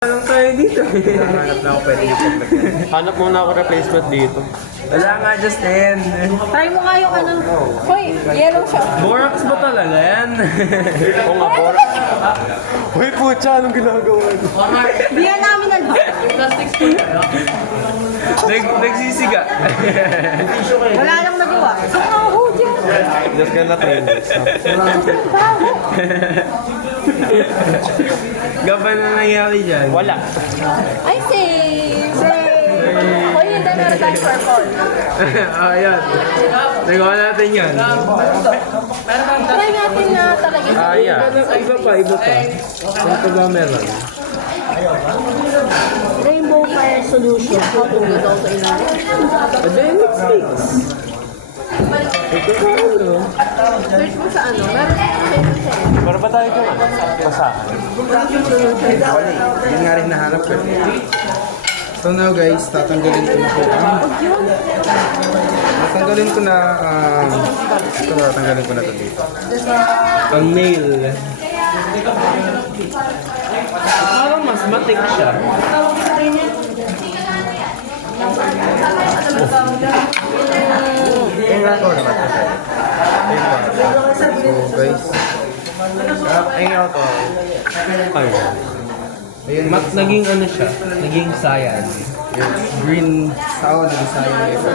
Anong tayo dito? Hanap na ako pwede yung paglagyan. Hanap muna ako replacement dito. Wala nga, Justin. Try mo nga yung ano. Hoy, yellow siya. Borax ba talaga yan? Oo nga, Borax. Uy, putya, anong ginagawa niyo? Biyan namin ano. Nagsisiga. Wala lang nagawa. So, ako dyan. Just gonna train this. Gaba na nangyari dyan. Wala. Ay, save! Hoy, hindi meron tayong purple. Ayan. Nagawa natin yan. Try natin na talaga. Yeah. Iba pa. Ano pa ba meron? Rainbow Fire Solution. How to get out sa ilalim. Ademic sticks. Ito ba ano? Search mo sa ano. Meron tayong siya. Pero ba tayo dyan? Basahan. Yun nga rin nahanap ko. So now guys, tatanggalin ko na po tatanggalin ko na tatanggalin ko na ito dito. Ang nail. Parang mas matik siya. Tingnan ko naman ito. So guys, ayun ako. Ayun, Naging ano siya? Naging sayan. yung green sound na sayang na ito.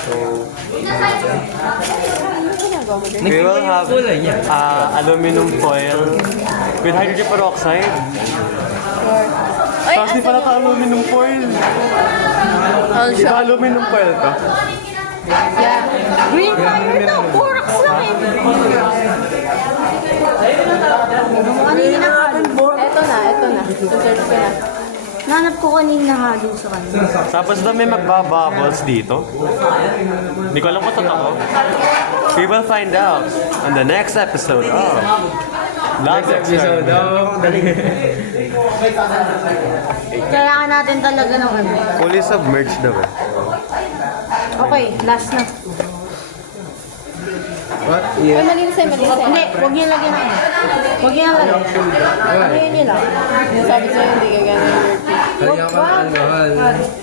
So, We will have kulay niya. aluminum foil with hydrogen peroxide. Tapos di pala ka aluminum foil. Ano Di ba aluminum foil ka? Yeah. Green Fire to. Borax lang eh. Kanina nga. Eto na. Search ko na. Nanap ko kanina nga dun sa kanina. Tapos daw may magbabubbles dito. Hindi ko alam kung totoo. We will find out on the next episode of Love Episode Experiment. Kailangan natin talaga ng ano. Fully submerged daw eh. Okay, last na. what? Ay, malinis. Hindi, huwag niyo lagyan ng ano. Huwag niyo lagyan. Ano yun nila? Yung sabi sa'yo, hindi ka gano'n yung dirty. Kaya ka alcohol.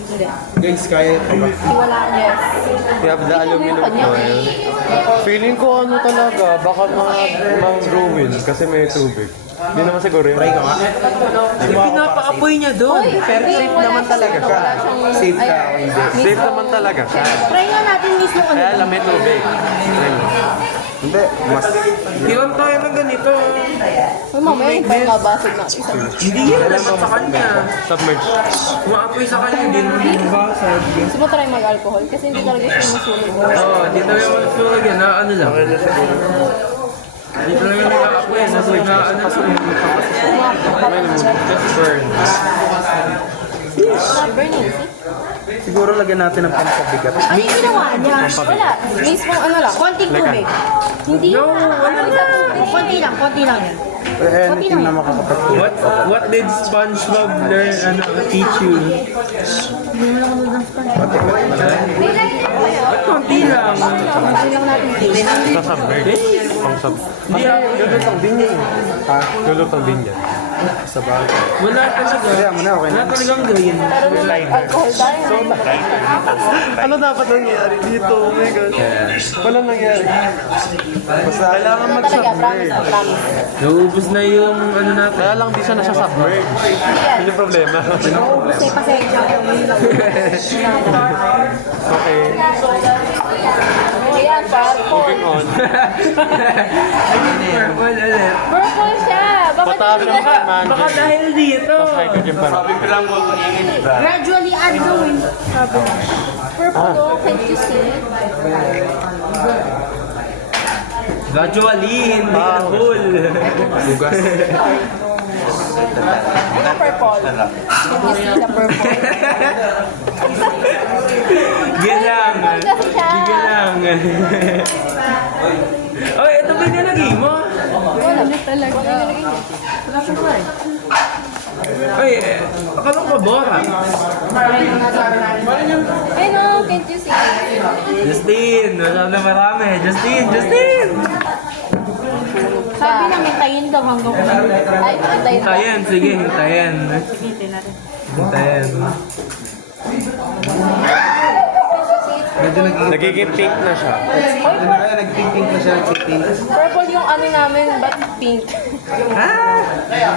Hindi. Guys, kaya ito ba? Wala, yes. We have the aluminum foil. Feeling ko ano talaga, baka mag-ruin kasi may tubig. Hindi naman siguro yun. Try ko nga. Pinapaapoy niya doon. Pero safe naman talaga siya. Safe ka o hindi? Safe naman talaga siya. Try nga natin mismo ano. Kaya lang may tubig. Ayun. Hindi, mas... Iwan tayo ng ganito. Ay, mamaya yung pang mabasag natin. Hindi yan naman sa kanya. Submerged. Kumaapoy sa kanya, hindi naman mabasag. Gusto mo try mag-alcohol? Kasi hindi talaga siya masunog. Oo, dito yung masunog yan. Na ano lang. Dito lang yung nakaapoy. Nasunog na ano lang. Just burn. Not burning, see? Siguro lagyan natin ng pampabigat. Ano yung ginawa niya? Wala. Mismo ano lang, konting tubig. Hindi No, wala na. Konti lang yan. Anything na makakapag-tulad. What did SpongeBob learn, teach you? Hindi mo lang ako ng sponge. Ba't konti lang? Konti lang natin. Sa submerged. Pang sub. Hindi Lulutang din yan. Ha? Lulutang din yan. Sa bagay. Wala talaga. Kaya mo na, okay Wala na. talagang green. Pero may alcohol tayo. Ano dapat nangyari dito? Oh my God. Wala nangyari. Basta kailangan Ano talaga, promise mag-submerge. promise. Naubos na yung ano natin. Kaya lang di siya nasa-submerge. Yun yung problema. Naubos na yung pasensya ko. Okay. Ayan, purple. Moving on. Purple ulit. Purple siya. Bakit Potassium hindi ka? man. Baka dahil dito. Tapos hydrogen peroxide. Gradually add the wind. Sabi na. Purple though, can't you see? Gradually, hindi na whole. Bugas. Ano purple? Can you see the purple? Gilang. Purple siya. Gilang. Oh, ito ba yung nilagay mo? Wala na talaga. Wala siya pa eh. Ay, akala ko borax. Ay no, can't you see? Justin, wala na marami. Justin! Sabi nang hintayin daw hanggang ay, hintayin daw. Hintayin, sige, hintayin. Sige, tinarin. Hintayin. Medyo Nagiging pink na siya. kaya nag-pink na siya, nag-pink. Purple yung ano namin, but pink.